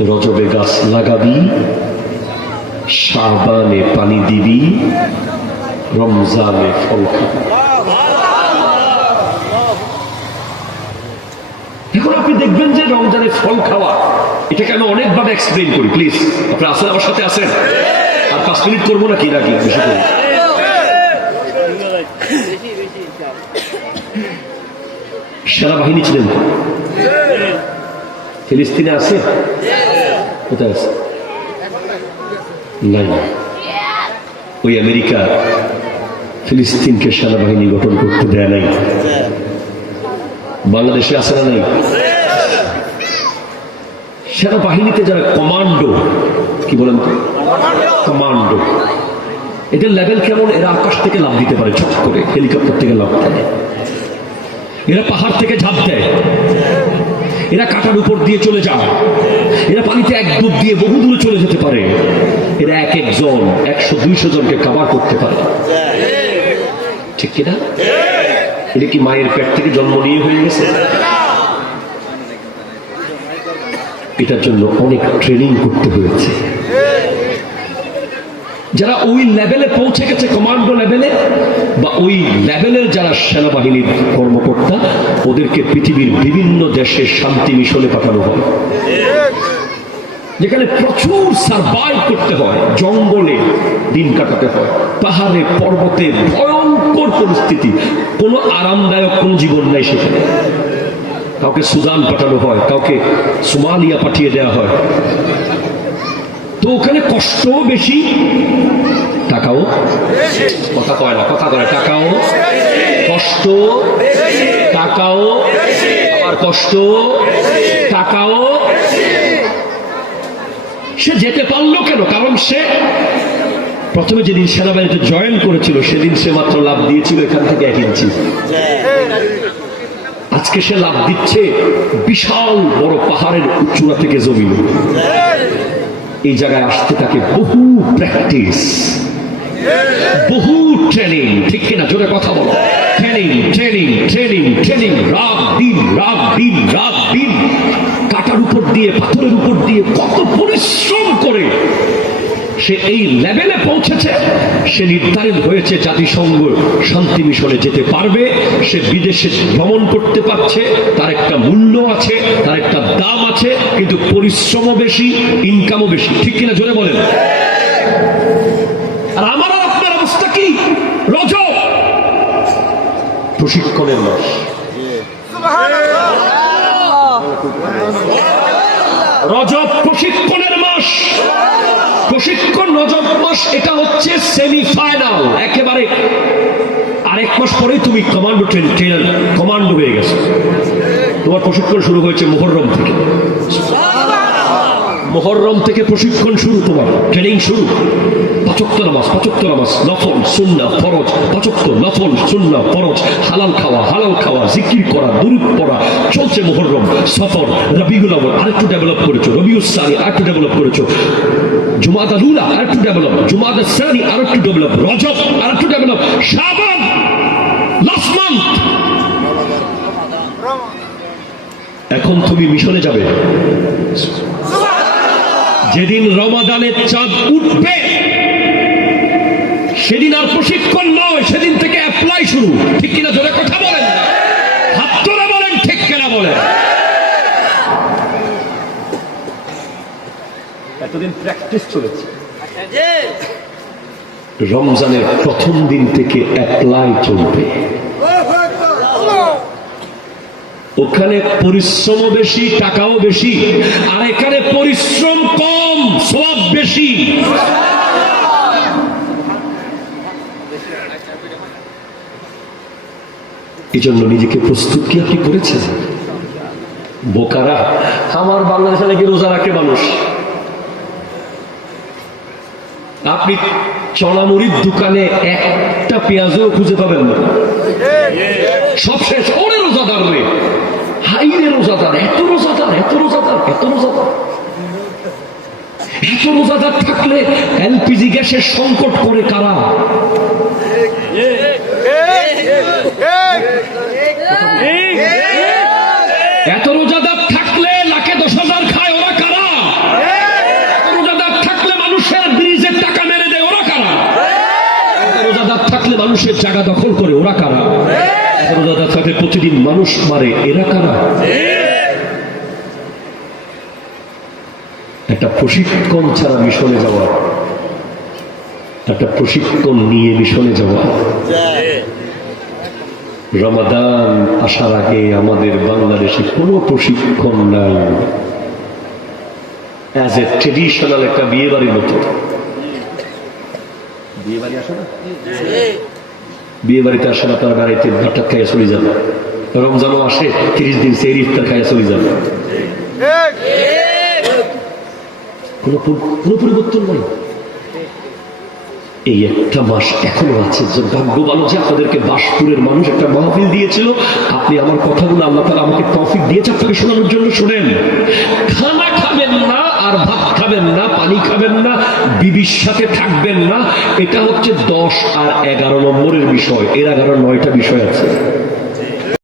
রজবে গাছ লাগাবি, শাবানে পানি দিবি, রমজানে ফল খাবি। এখন আপনি দেখবেন যে রমজানে ফল খাওয়া, এটাকে আমি অনেকভাবে এক্সপ্লেইন করি। প্লিজ আপনারা আসেন, আমার সাথে আসেন। আর 5 মিনিট করবো নাকি নাকি বেশি করে? সেনাবাহিনী ছিলেন ফিলিস্তিনে, আছে? কোথায় আছে? নাই। ওই আমেরিকা ফিলিস্তিনকে সেনাবাহিনী গঠন করতে দেয় নাই। বাংলাদেশে আছে না নাই? সেনাবাহিনীতে যারা কমান্ডো, কি বলেন তো, কমান্ডো, এদের লেভেল কেমন? এরা আকাশ থেকে লাফ দিতে পারে, ছট করে হেলিকপ্টার থেকে লাফ দেয়, এরা পাহাড় থেকে ঝাঁপ দেয়, এরা কাঁটার উপর দিয়ে চলে যায়, এরা পানিতে এক ডুব দিয়ে বহু দূরে চলে যেতে পারে, এরা এক একজন 100-200 জনকে কাভার করতে পারে। ঠিক কিনা? এটা কি মায়ের পেট থেকে জন্ম নিয়ে হয়ে গেছে? এটার জন্য অনেক ট্রেনিং করতে হয়েছে। যারা ওই লেভেলে পৌঁছে গেছে, কমান্ডো লেভেলে, বা ওই লেভেলের যারা সেনাবাহিনীর কর্মকর্তা, ওদেরকে পৃথিবীর বিভিন্ন দেশে শান্তি মিশনে পাঠানো হয়, যেখানে প্রচুর সার্ভাইভ করতে হয়, জঙ্গলে দিন কাটাতে হয়, পাহাড়ে পর্বতে, ভয়ঙ্কর পরিস্থিতি, কোনো আরামদায়ক কোনো জীবন নাই সেখানে। কাউকে সুদান পাঠানো হয়, কাউকে সোমালিয়া পাঠিয়ে দেওয়া হয়। তো ওখানে কষ্টও বেশি, টাকাও, কথা কয় না, কথা কয়, টাকাও, কষ্ট, টাকাও, আবার কষ্ট, টাকাও। সে যেতে পারলো কেন? কারণ সে প্রথমে যেদিন সেনাবাহিনীতে জয়েন করেছিল, সেদিন সে মাত্র লাভ দিয়েছিল এখান থেকে 1 ইঞ্চি। আজকে সে লাভ দিচ্ছে বিশাল বড় পাহাড়ের উচ্চতা থেকে জমিনে। এই জায়গায় আসতে তাকে বহু প্র্যাকটিস, বহু ট্রেনিং। ঠিক কিনা? জোরে কথা বলো। ট্রেনিং, ট্রেনিং, ট্রেনিং, ট্রেনিং, রাত দিন, রাত দিন, রাত দিন, কাটার উপর দিয়ে, পাথরের উপর দিয়ে কত পরিশ্রম করে সে এই লেভেলে পৌঁছেছে। সে নির্ধারিত হয়েছে জাতিসংঘ শান্তি মিশনে যেতে পারবে, সে বিদেশে ভ্রমণ করতে পারছে, তার একটা মূল্য আছে, তার একটা দাম আছে, কিন্তু পরিশ্রমও বেশি, ইনকামও বেশি। ঠিক কিনা? জোরে বলেন। আর আমার আপনার অবস্থা কি? রজব প্রশিক্ষণের মাস, রজব প্রশিক্ষণের মাস, প্রশিক্ষণ রজব মাস। এটা হচ্ছে সেমিফাইনাল, একেবারে আরেক মাস পরেই তুমি কমান্ডো ট্রেনার, কমান্ডো হয়ে গেছে। তোমার প্রশিক্ষণ শুরু হয়েছে মুহররম থেকে। মুহররম থেকে প্রশিক্ষণ শুরু, তোমার ট্রেনিং শুরু। 5 ওয়াক্ত নামাজ, 5 ওয়াক্ত নামাজ, নফল, সুন্নাহ, ফরজ, 5 ওয়াক্ত নফল, সুন্নাহ, ফরজ, হালাল খাওয়া, হালাল খাওয়া, জিকির করা, দুরূদ পড়া চলছে। মুহররম, সফর, রবিউল আউয়াল আরেকটু ডেভেলপ করেছো, রবিউস সানি আরেকটু ডেভেলপ করেছো, জুমাদা লুলা আরেকটু ডেভেলপ, জুমাদা সানি আরেকটু ডেভেলপ, রজব আরেকটু ডেভেলপ, শাবান লাস্ট মান্থ। এখন তুমি মিশনে যাবে। যেদিন রমাদানের চাঁদ উঠবে, সেদিন আর প্রশিক্ষণ নয়, সেদিন থেকে অ্যাপ্লাই শুরু। ঠিক কিনা? জোরে কথা বলেন, হাত তোলা বলেন, ঠিক কিনা বলেন। এতদিন প্র্যাকটিস চলেছে, রমজানের প্রথম দিন থেকে অ্যাপ্লাই চলবে। ওখানে পরিশ্রম বেশি, টাকাও বেশি, আর এখানে পরিশ্রম কম, সওয়াব বেশি। এই জন্য নিজেকে প্রস্তুত কি আপনি করেছেন? বোকারা, আমার বাংলাদেশে নাকি রোজা রাখে মানুষ। আপনি চনামুড়ির দোকানে একটা পেঁয়াজও খুঁজে পাবেন না, সব শেষ। ওরে রোজাদার রে, হাই রে রোজাদার, এত রোজাদার, এত রোজাদার, এত রোজাদার। এত রোজাদার থাকলে এলপিজি গ্যাসের সংকট করে কারা? এত রোজাদার থাকলে লাখে 10,000 খায় ওরা কারা? থাকলে মানুষের জায়গা দখল করে, ওরা কারা? রোজাদার থাকলে প্রতিদিন মানুষ মারে, এরা কারা? একটা প্রশিক্ষণ ছাড়া মিশনে যাওয়া, একটা প্রশিক্ষণ নিয়ে মিশনে যাওয়া। রমাদান আসার আগে আমাদের বাংলাদেশে কোনো প্রশিক্ষণ নাই। অ্যাজ এ ট্রেডিশনাল একটা বিয়ে বাড়ির মতো। বিয়ে বাড়ি আসে না? বিয়ে বাড়িতে আসে না, তারা বাড়িতে ভাতটা খাইয়া চলে যাবে। রমজানও আসে, 30 দিন সেই ইফতার খাইয়া চলে যাবে। কোনো পরিবর্তন নাই। এই একটা মাস এখনো আছে। যে ভাগ্য ভালো যে আপনাদেরকে বাসপুরের মানুষ একটা মাহফিল দিয়েছিল, আপনি আমার কথাগুলো আল্লাহ তাআলা আমাকে তৌফিক দিয়েছে আপনাকে শোনানোর জন্য। শুনেন, খানা খাবেন না আর ভাত খাবেন না, পানি খাবেন না, বিবির সাথে থাকবেন না, এটা হচ্ছে 10 আর 11 নম্বরের বিষয়। এর 11 9টা বিষয় আছে।